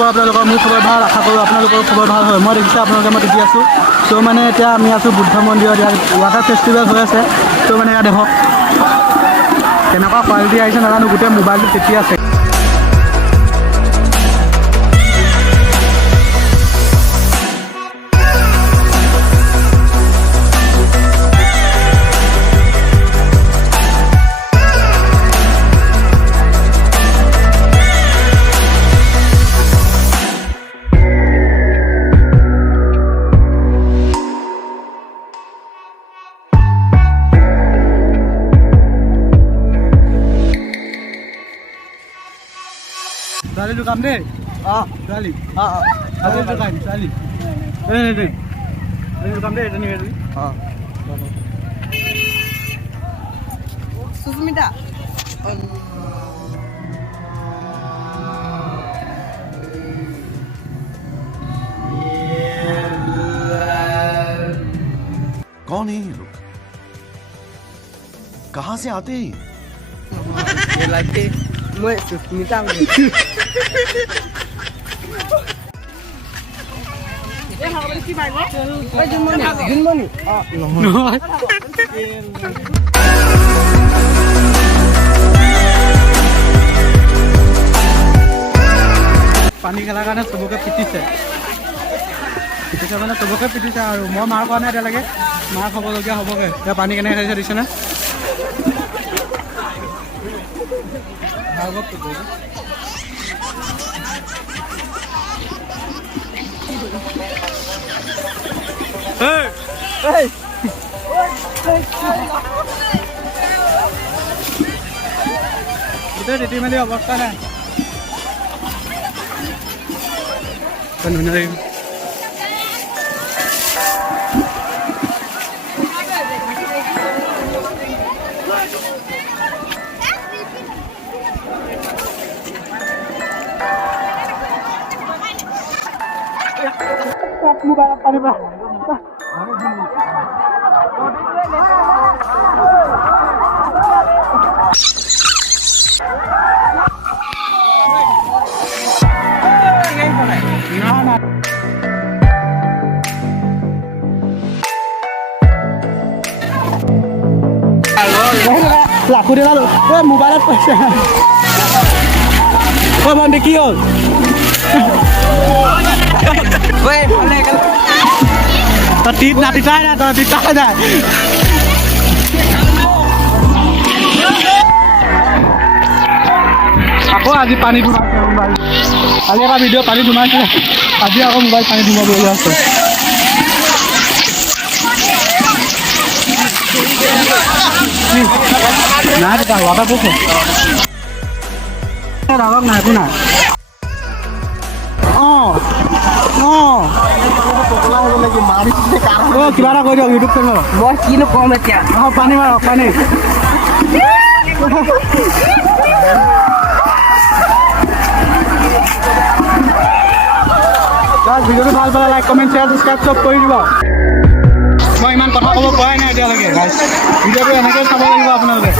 খবৰ আপোনালোকৰ? মোৰ খবৰ ভাল, আশা কৰোঁ আপোনালোকৰ খবৰ ভাল হয়। মই দেখিছোঁ আপোনালোকে মই দেখি আছোঁ। ত' মানে এতিয়া আমি আছোঁ বুদ্ধ মন্দিৰত, ইয়াত ৱাটাৰ ফেষ্টিভেল হৈ আছে। ত' মানে ইয়াত দেখক কেনেকুৱা কোৱালিটি আহিছে নাজানো, গোটেই মোবাইলটো তেতি আছে। Dali dulu kam deh. Dali. Dali dulu kam, dali. Ini. Dali dulu kam deh, ini dali. Susu minta. कौन है ये लोग? कहाँ से आते हैं? ये लाइटे मैं सुष्मिता हूँ। ये हमारे की बाइक है? ओए जुम्मनी। পানী খেলাৰ কাৰণে চবকে পিটিছে মানে চবকে পিটিছে আৰু মই মাৰ খোৱা নাই এতিয়ালৈকে। মাৰ খাবলগীয়া হ'বগৈ। এতিয়া পানী কেনেকৈ খাইছে দিছেনে? গোটেই তেতি মেলি অৱস্থা নাই। ধুনীয়া মোবাইলত পানী পা লাখো দিলালো মোবাইলত পইচা ভণ্টি কি হ'ল? তই টিপ নাতিতাই নাই, তই তিতাই নাই। আকৌ আজি পানী সোমাইছে মোবাইল। আজি এটা ভিডিঅ' পানী সোমাইছিলে, আজি আকৌ মোবাইল পানী সোমাবলগীয়া আছে। নাই তেতিয়া হোৱাটা কৈছে ৰাগক নাই একো নাই। কিবা এটা কৈ দিয়ক ইউটিউব চেনেল। মই কিনো কম এতিয়া। পানী মাৰক পানী। ভিডিঅ'টো ভাল পালে লাইক কমেণ্ট শ্বেয়াৰ ছাবস্ক্ৰাইব চব কৰি দিব। মই ইমান কথা ক'ব পৰাই নাই এতিয়ালৈকে। ভিডিঅ'টো এনেকৈ চাব লাগিব আপোনালোকে।